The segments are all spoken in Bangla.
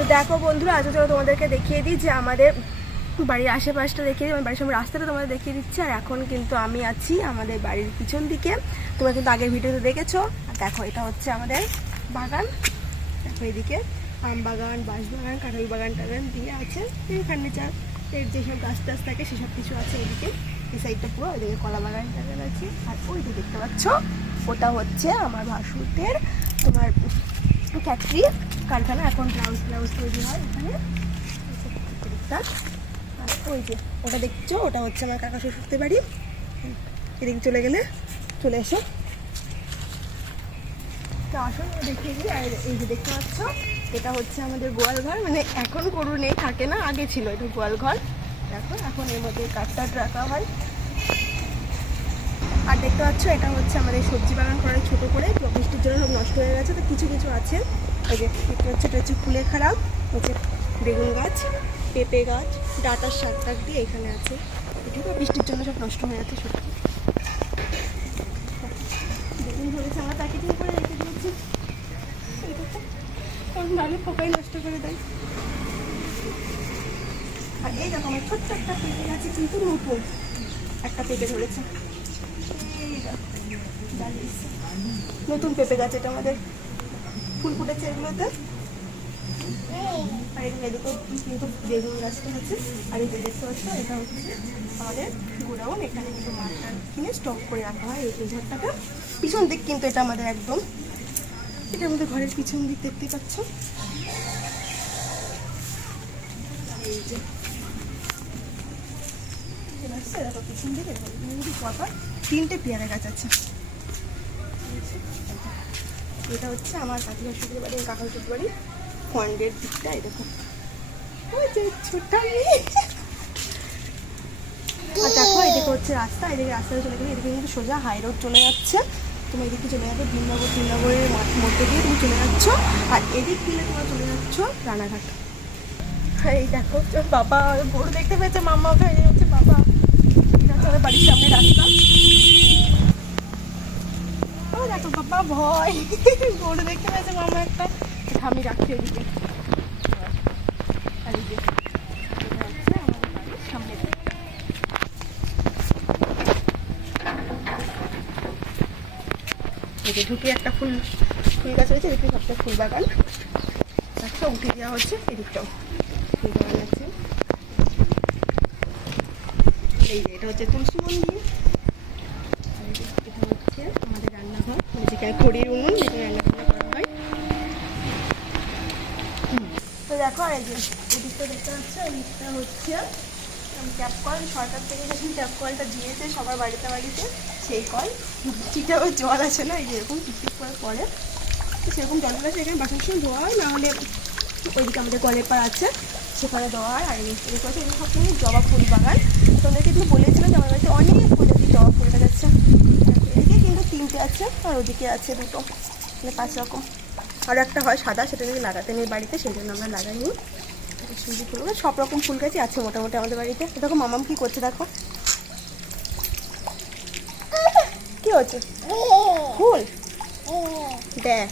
তো দেখো বন্ধুরা, আজকে চলো তোমাদেরকে দেখিয়ে দিই যে আমাদের বাড়ির আশেপাশটা দেখিয়ে দিই। আমার বাড়ির সামনে রাস্তাটা তোমাদের দেখিয়ে দিচ্ছি। আর এখন কিন্তু আমি আছি আমাদের বাড়ির পিছন দিকে। তোমরা কিন্তু আগের ভিডিওতে দেখেছ। আর দেখো, এটা হচ্ছে আমাদের বাগান। দেখো এদিকে আম বাগান, বাঁশ বাগান, কাঁঠাল বাগান টাগান দিয়ে আছে। ফার্নিচার, এর যেসব গাছ টাছ থাকে সেসব কিছু আছে এদিকে। এই সাইডটা পুরো ওইদিকে কলা বাগান টাগান আছে। আর ওই যে দেখতে পাচ্ছ, ওটা হচ্ছে আমার ভাসুরদের, তোমার ফ্যাক্টরি কারখানা এখন ব্লাউজ ব্লাউজ তৈরি হয় এখানে। আর ওই যে, ওটা দেখছ? ওটা হচ্ছে আমার কাকা শ্বশুরতে বাড়ি। এদিকে চলে গেলে চলে এসো। তো আসুন দেখিয়ে দিই আর এই যে দেখতে পাচ্ছ, এটা হচ্ছে আমাদের গোয়াল ঘর। মানে এখন গরু নেই, থাকে না, আগে ছিল এটা গোয়াল ঘর। দেখো, এখন এর মধ্যে কাঠটাট রাখা হয়। আর দেখতে পাচ্ছ, এটা হচ্ছে আমাদের সবজি বাগান করার ছোটো করে। বৃষ্টির জন্য সব নষ্ট হয়ে গেছে, তো কিছু কিছু আছে। ওই যে, দেখতে পাচ্ছ, এটা হচ্ছে ফুলে খারাপ হচ্ছে বেগুন গাছ, পেঁপে গাছ, ডাটার শাক টাক দিয়ে এখানে আছে। আছে বৃষ্টির জন্য সব নষ্ট হয়ে যাচ্ছে সবজি। বেগুন ধরেছে, আমরা প্যাকেটিং করে রেখে দিয়েছি। কারণ নাহলে নষ্ট করে দেয়। আর এই আমার ছোট্ট একটা পেঁপে গাছে কিন্তু নতুন একটা পেঁপে ধরেছে। নতুন পেঁপে গাছ এটা আমাদের। ফুল ফুটেছে এগুলোতে। আর এদিকে কিন্তু বেগুন আর দেখতে পাচ্ছ, এটা হচ্ছে আমাদের গোডাউন। এখানে কিন্তু মাছটা কিনে স্টক করে রাখা হয় এই দিক কিন্তু এটা আমাদের একদম। এটা আমাদের ঘরের পিছন দিক দেখতে পাচ্ছ। এই যে তিনটে পেয়ারা গাছ আছে। এটা হচ্ছে আমার কাকি শ্বশুর বাড়ি কাকা শ্বশুর বাড়ি ফন্ডের দিকটা এরকম। আর দেখো, এদিকে হচ্ছে রাস্তা, এদিকে চলে গেলে, এদিকে কিন্তু সোজা হাই রোড চলে যাচ্ছে। তুমি এদিকে চলে যাবে ভীমনগর মাঠ মধ্যে দিয়ে তুমি চলে যাচ্ছ। আর এদিক দিলে তোমরা চলে যাচ্ছ রানাঘাট। এই দেখো, বাবা গরু দেখতে পেয়েছে এই হচ্ছে বাবা। বাড়ির সামনে রাস্তা। ভয়। একটা। ঢুকে একটা ফুল ফুল গাছ রয়েছে, এদিকে একটা ফুল বাগান। একটা উঠে দেওয়া হচ্ছে, এদিকটাও। ফুল বাগান আছে। এই যে, এটা হচ্ছে এটা হচ্ছে আমাদের রান্নাঘর। উনুন রান্না করা হয়। তো দেখো এদিকটা দেখতে হচ্ছে কল সরকার থেকে কলটা দিয়েছে সবার বাড়িতে বাড়িতে, সেই কল। জল আছে না এরকম টিকটিক করে পড়ে। তো সেরকম বাসন সময় ধোয়া হয় নাহলে ওইদিকে আমাদের কলের পাড় আছে। সেখানে দেওয়া হয় আর এদিকে আছে এগুলো সব কিন্তু জবা ফুল বাগান। তোমাদেরকে কিন্তু বলেছিলাম যে আমার বাড়িতে অনেক প্রজাতির জবা ফুল গাছ আছে এদিকে কিন্তু তিনটে আছে, আর ওদিকে আছে দুটো মানে পাঁচ রকম। আর একটা হয় সাদা, সেটা নাকি লাগাতে নেই বাড়িতে, সেই জন্য আমরা লাগাইনি। সুজি ফুল গাছ সব রকম ফুল গাছই আছে মোটামুটি আমাদের বাড়িতে। দেখো, মামাম কি করছে দেখো। কি হচ্ছে? ফুল? দেখ।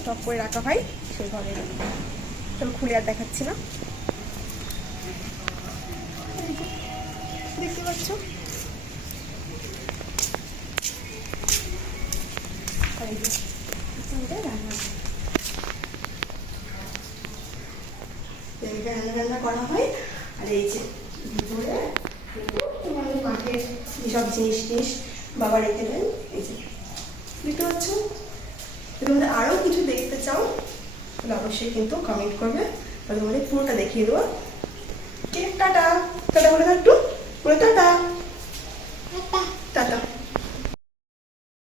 স্টক করে রাখা হয় সেই ঘরে তবে খুলে আর দেখাচ্ছি না। দেখতে পাচ্ছ? রান্না। রান্না করা হয়, আর এই যে মাঠের জিনিস বাবা রেখে দেন, এই যে, দেখতে পাচ্ছ? যদি আরও কিছু দেখতে চাও, তাহলে অবশ্যই কিন্তু কমেন্ট করবে। তাহলে তোমাদের পুরোটা দেখিয়ে দেবো। ঠিক টাটা। টাটা, বলে একটু। বলে টাটা।